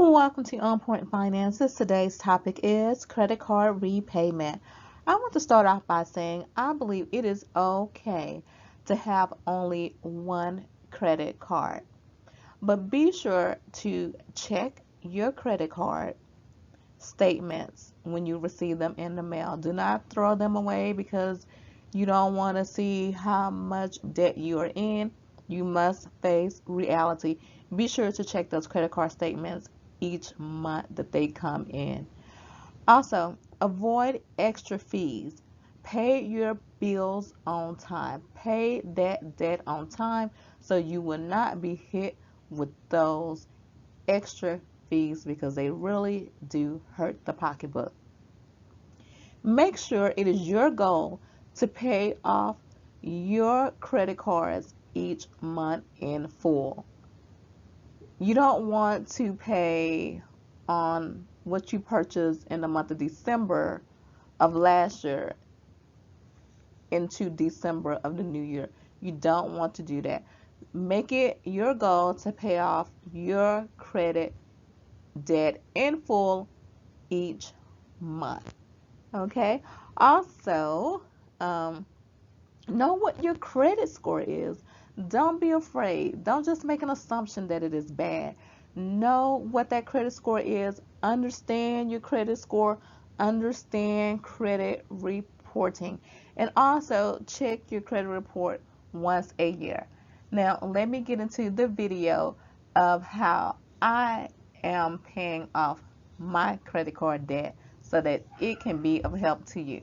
Welcome to On Point Finances. Today's topic is credit card repayment. I want to start off by saying I believe it is okay to have only one credit card, but be sure to check your credit card statements when you receive them in the mail. Do not throw them away because you don't want to see how much debt you are in. You must face reality. Be sure to check those credit card statements each month that they come in. Also, avoid extra fees. Pay your bills on time. Pay that debt on time so you will not be hit with those extra fees because they really do hurt the pocketbook. Make sure it is your goal to pay off your credit cards each month in full. You don't want to pay on what you purchased in the month of December of last year into December of the new year. You don't want to do that. Make it your goal to pay off your credit debt in full each month. Okay. Also, know what your credit score is. Don't be afraid. Don't just make an assumption that it is bad. Know what that credit score is. Understand your credit score. Understand credit reporting. And also check your credit report once a year. Now, let me get into the video of how I am paying off my credit card debt so that it can be of help to you.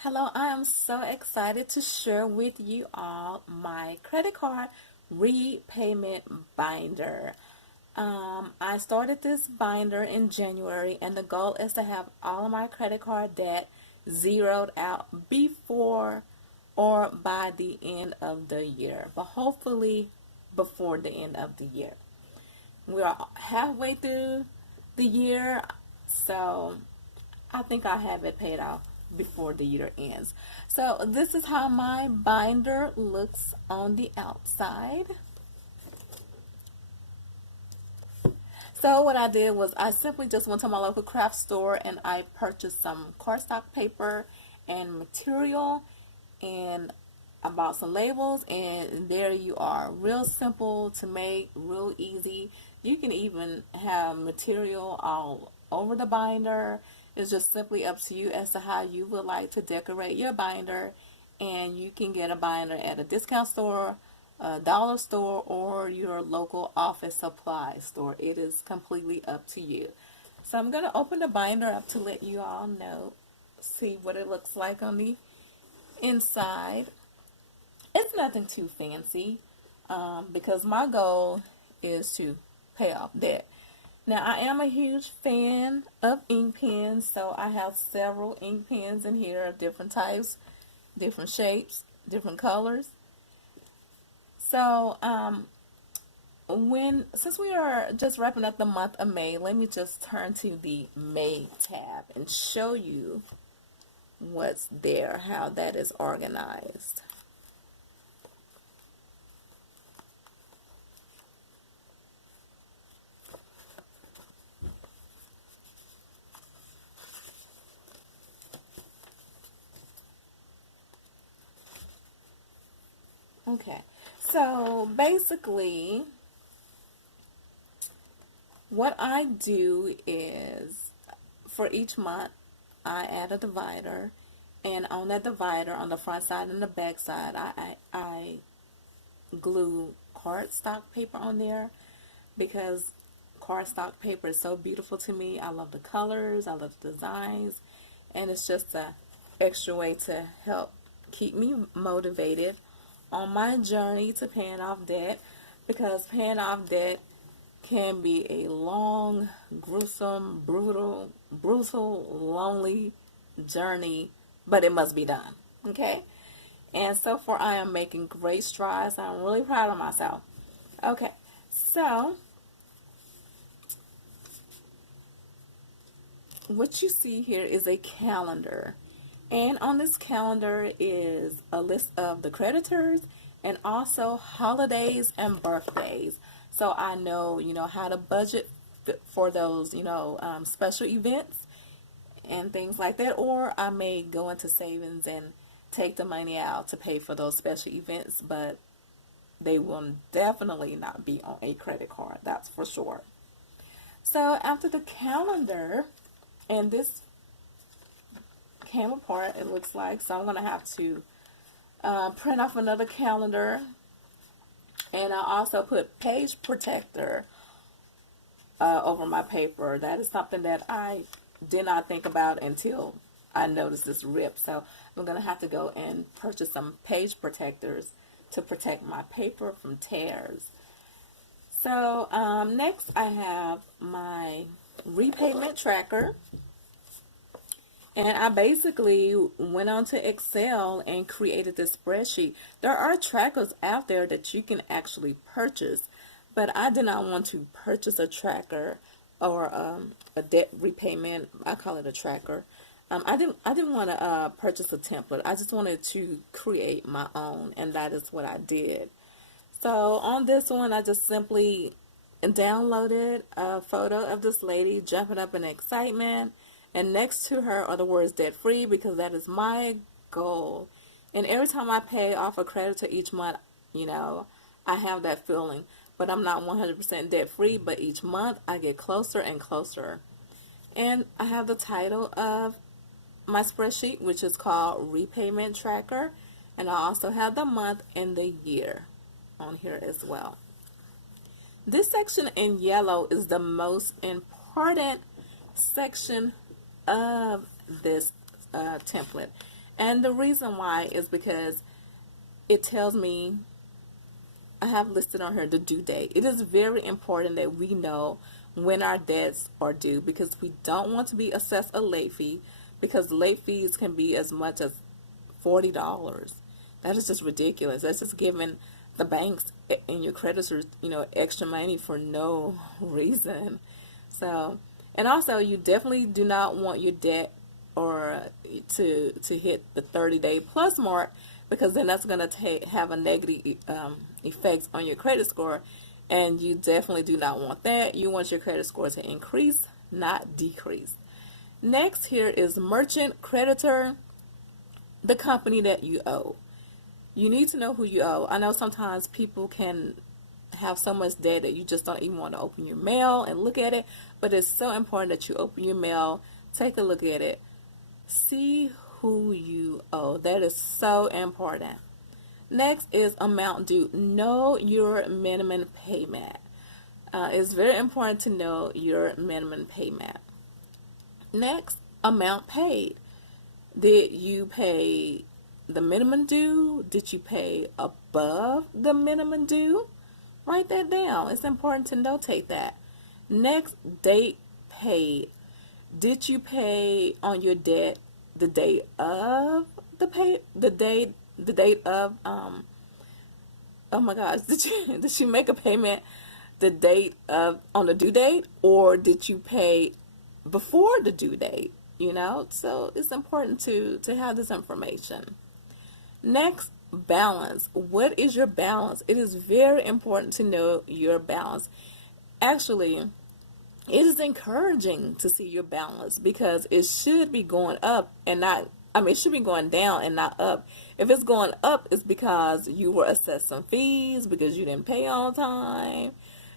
Hello, I am so excited to share with you all my credit card repayment binder. I started this binder in January, and the goal is to have all of my credit card debt zeroed out before or by the end of the year, but hopefully before the end of the year. We are halfway through the year, so I think I have it paid off before the year ends. So this is how my binder looks on the outside. So what I did was I simply just went to my local craft store and I purchased some cardstock paper and material, and I bought some labels, and there you are. Real simple to make, real easy. You can even have material all over the binder. It's just simply up to you as to how you would like to decorate your binder, and you can get a binder at a discount store, a dollar store, or your local office supply store. It is completely up to you. So I'm going to open the binder up to let you all know, see what it looks like on the inside. It's nothing too fancy, because my goal is to pay off debt. Now, I am a huge fan of ink pens, so I have several ink pens in here of different types, different shapes, different colors. So, since we are just wrapping up the month of May, let me just turn to the May tab and show you what's there, how that is organized. Okay, so basically, what I do is for each month, I add a divider, and on that divider, on the front side and the back side, I glue cardstock paper on there because cardstock paper is so beautiful to me. I love the colors, I love the designs, and it's just a extra way to help keep me motivated on my journey to paying off debt, because paying off debt can be a long, gruesome, brutal, lonely journey, but it must be done. Okay? And so far, I am making great strides. I'm really proud of myself. Okay, so what you see here is a calendar. And on this calendar is a list of the creditors and also holidays and birthdays. So I know, how to budget for those, special events and things like that. Or I may go into savings and take the money out to pay for those special events, but they will definitely not be on a credit card. That's for sure. So after the calendar, and this came apart, it looks like, so I'm going to have to print off another calendar, and I also put page protector over my paper. That is something that I did not think about until I noticed this rip. So I'm going to have to go and purchase some page protectors to protect my paper from tears. So next I have my repayment tracker. And I basically went onto Excel and created this spreadsheet. There are trackers out there that you can actually purchase, but I did not want to purchase a tracker or a debt repayment. I call it a tracker. I didn't want to purchase a template. I just wanted to create my own, and that is what I did. So on this one, I just simply downloaded a photo of this lady jumping up in excitement, and next to her are the words debt free, because that is my goal. And every time I pay off a creditor each month, I have that feeling. But I'm not 100% debt free, but each month I get closer and closer. And I have the title of my spreadsheet, which is called Repayment Tracker. And I also have the month and the year on here as well. This section in yellow is the most important section of this template, and the reason why is because it tells me, I have listed on here the due date. It is very important that we know when our debts are due, because we don't want to be assessed a late fee, because late fees can be as much as $40. That is just ridiculous. That's just giving the banks and your creditors, extra money for no reason. So, and also, you definitely do not want your debt or to hit the 30-day plus mark, because then that's going to have a negative effects on your credit score, and you definitely do not want that. You want your credit score to increase, not decrease. Next here is merchant creditor, the company that you owe. You need to know who you owe. I know sometimes people can have so much debt that you just don't even want to open your mail and look at it, but it's so important that you open your mail, take a look at it, see who you owe. That is so important. Next is amount due. Know your minimum payment. It's very important to know your minimum payment. Next, amount paid. Did you pay the minimum due? Did you pay above the minimum due? Write that down. It's important to notate that. Next, date paid. Did you pay on your debt the date of the date of oh my gosh, did you make a payment the date of on the due date, or did you pay before the due date? So it's important to have this information. Next, balance. What is your balance? It is very important to know your balance. Actually, it is encouraging to see your balance, because it should be going up and not, it should be going down and not up. If it's going up, it's because you were assessed some fees because you didn't pay on time.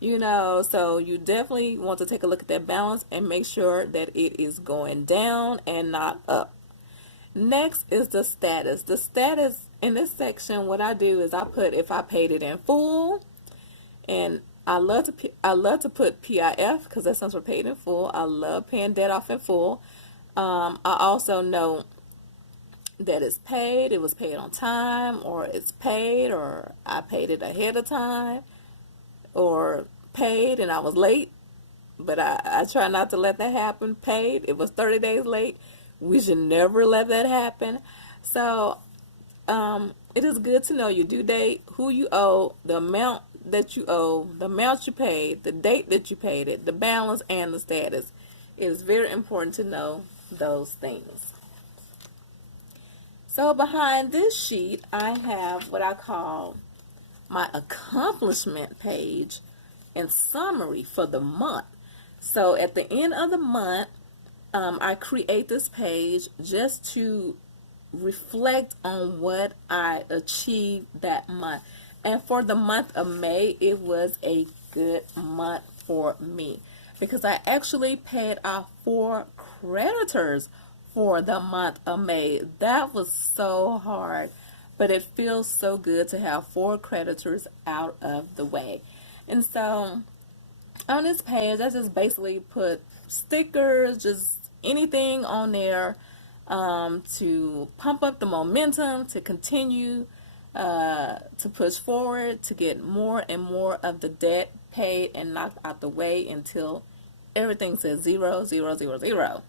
So you definitely want to take a look at that balance and make sure that it is going down and not up. Next is the status. The status in this section, what I do is I put if I paid it in full, and I love to put PIF, because that stands for paid in full. I love paying debt off in full. I also know that it's paid, it was paid on time, or it's paid, or I paid it ahead of time, or paid and I was late, but I try not to let that happen. Paid, it was 30 days late. We should never let that happen. So it is good to know your due date, who you owe, the amount that you owe, the amount you paid, the date that you paid it, the balance, and the status. It is very important to know those things. So behind this sheet, I have what I call my accomplishment page and summary for the month. So at the end of the month, I create this page just to reflect on what I achieved that month. And for the month of May, it was a good month for me because I actually paid off 4 creditors for the month of May. That was so hard, but it feels so good to have 4 creditors out of the way. And so on this page, I just basically put stickers, just anything on there to pump up the momentum, to continue to push forward, to get more and more of the debt paid and knocked out the way until everything says zero, zero, zero, zero.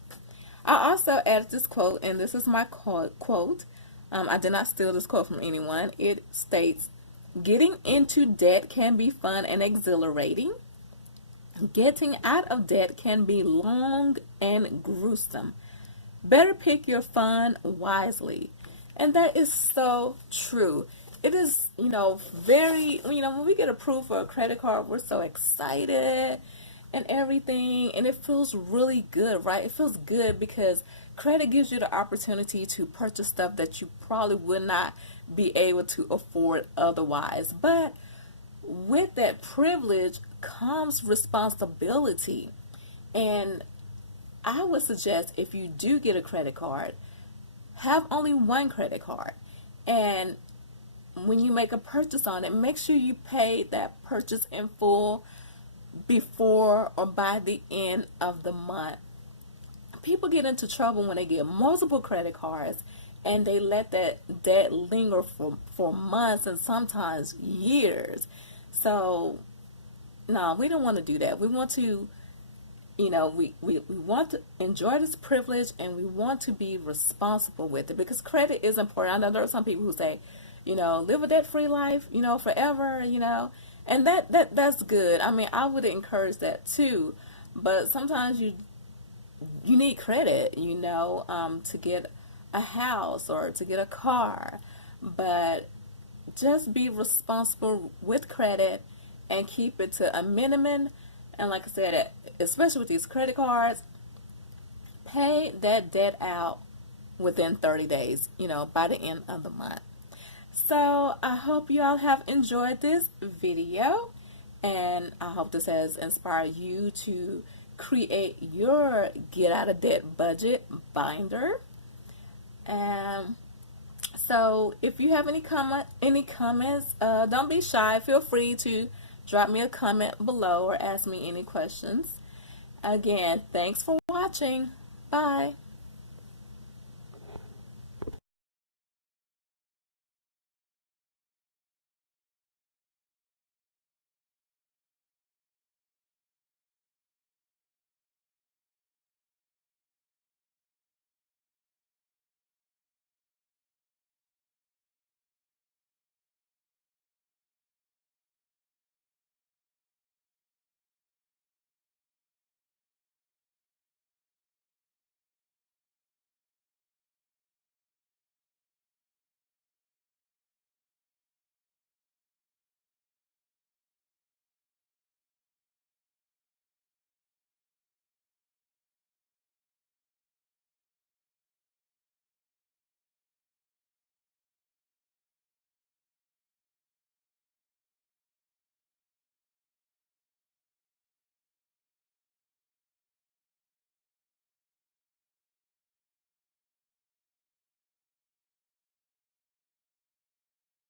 I also added this quote, and this is my quote. I did not steal this quote from anyone. It states, "Getting into debt can be fun and exhilarating. Getting out of debt can be long and gruesome. Better pick your fun wisely." And that is so true. It is, very, when we get approved for a credit card, we're so excited and everything, and it feels really good, right? It feels good because credit gives you the opportunity to purchase stuff that you probably would not be able to afford otherwise. But with that privilege comes responsibility. And I would suggest if you do get a credit card, have only one credit card. And when you make a purchase on it, make sure you pay that purchase in full before or by the end of the month. People get into trouble when they get multiple credit cards and they let that debt linger for months and sometimes years. So, no, we don't want to do that. We want to, we want to enjoy this privilege and we want to be responsible with it because credit is important. I know there are some people who say, live a debt-free life, forever, and that's good. I mean, I would encourage that too, but sometimes you need credit, to get a house or to get a car, but just be responsible with credit and keep it to a minimum. And like I said, especially with these credit cards, pay that debt out within 30 days, by the end of the month. So I hope you all have enjoyed this video, and I hope this has inspired you to create your get out of debt budget binder. And so if you have any comments, don't be shy. Feel free to drop me a comment below or ask me any questions. Again, thanks for watching. Bye.